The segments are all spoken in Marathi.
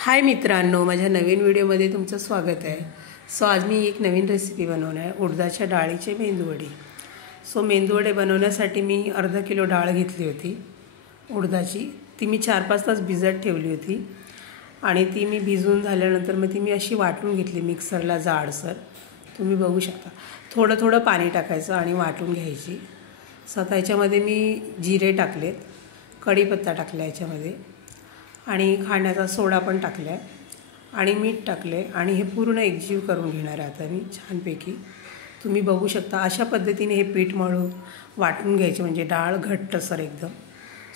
हाय मित्रांनो, माझ्या नवीन व्हिडिओमध्ये तुमचं स्वागत आहे। सो आज मी एक नवीन रेसिपी बनवणार आहे, उडदाच्या डाळीचे मेंदूवडे। सो मेंदूवडे बनवण्यासाठी मी अर्धा किलो डाळ घेतली होती उडदाची। ती मी 4-5 तास भिजत ठेवली होती आणि ती मी भिजून झाल्यानंतर मग ती मी अशी वाटून घेतली मिक्सरला जाडसर। तुम्ही बघू शकता, थोडं थोडं पाणी टाकायचं आणि वाटून घ्यायची। स्वतः याच्यामध्ये मी जिरे टाकलेत, कढीपत्ता टाकला याच्यामध्ये आणि खाण्याचा सोडा पण टाकला आहे आणि मीठ टाकले आणि हे पूर्ण एकजीव करून घेणार आहे आता मी छानपैकी। तुम्ही बघू शकता अशा पद्धतीने हे पीठ मळून वाटून घ्यायचे, म्हणजे डाळ घट्टसर एकदम।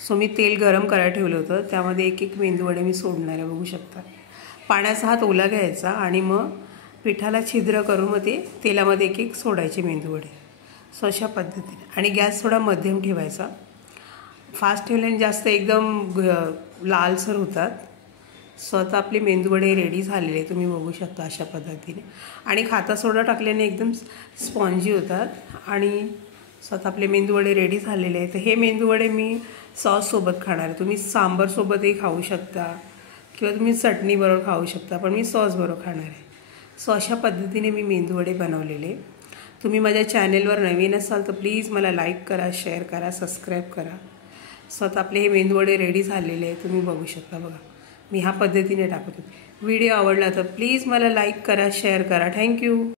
सो मी तेल गरम करायला ठेवलं होतं, त्यामध्ये एक एक मेंदूवडे मी सोडणार आहे, बघू शकता। पाण्याचा हात ओला घ्यायचा आणि मग पिठाला छिद्र करून मग ते तेलामध्ये एक एक सोडायचे मेंदूवडे। सो अशा पद्धतीने, आणि गॅस थोडा मध्यम ठेवायचा। फास्ट ठेवल्याने जास्त एकदम लालसर होतात। स्वतः आपले मेंदूवडे रेडी झालेले तुम्ही बघू शकता अशा पद्धतीने, आणि खाता सोडा टाकल्याने एकदम स्पॉन्जी होतात। आणि स्वतः आपले मेंदूवडे रेडी झालेले आहेत। हे मेंदूवडे मी सॉससोबत खाणार आहे। तुम्ही सांबारसोबतही खाऊ शकता किंवा तुम्ही चटणीबरोबर खाऊ शकता, पण मी सॉसबरोबर खाणार आहे। सो अशा पद्धतीने मी मेंदूवडे बनवलेले। तुम्ही माझ्या चॅनेलवर नवीन असाल तर प्लीज मला लाईक करा, शेअर करा, सबस्क्राईब करा। स्वतः आपले हे मेंदूवडे रेडी झालेले आहे, तुम्ही बघू शकता। बघा मी ह्या पद्धतीने टाकत होते। व्हिडिओ आवडला तर प्लीज मला लाईक करा, शेअर करा। थँक्यू।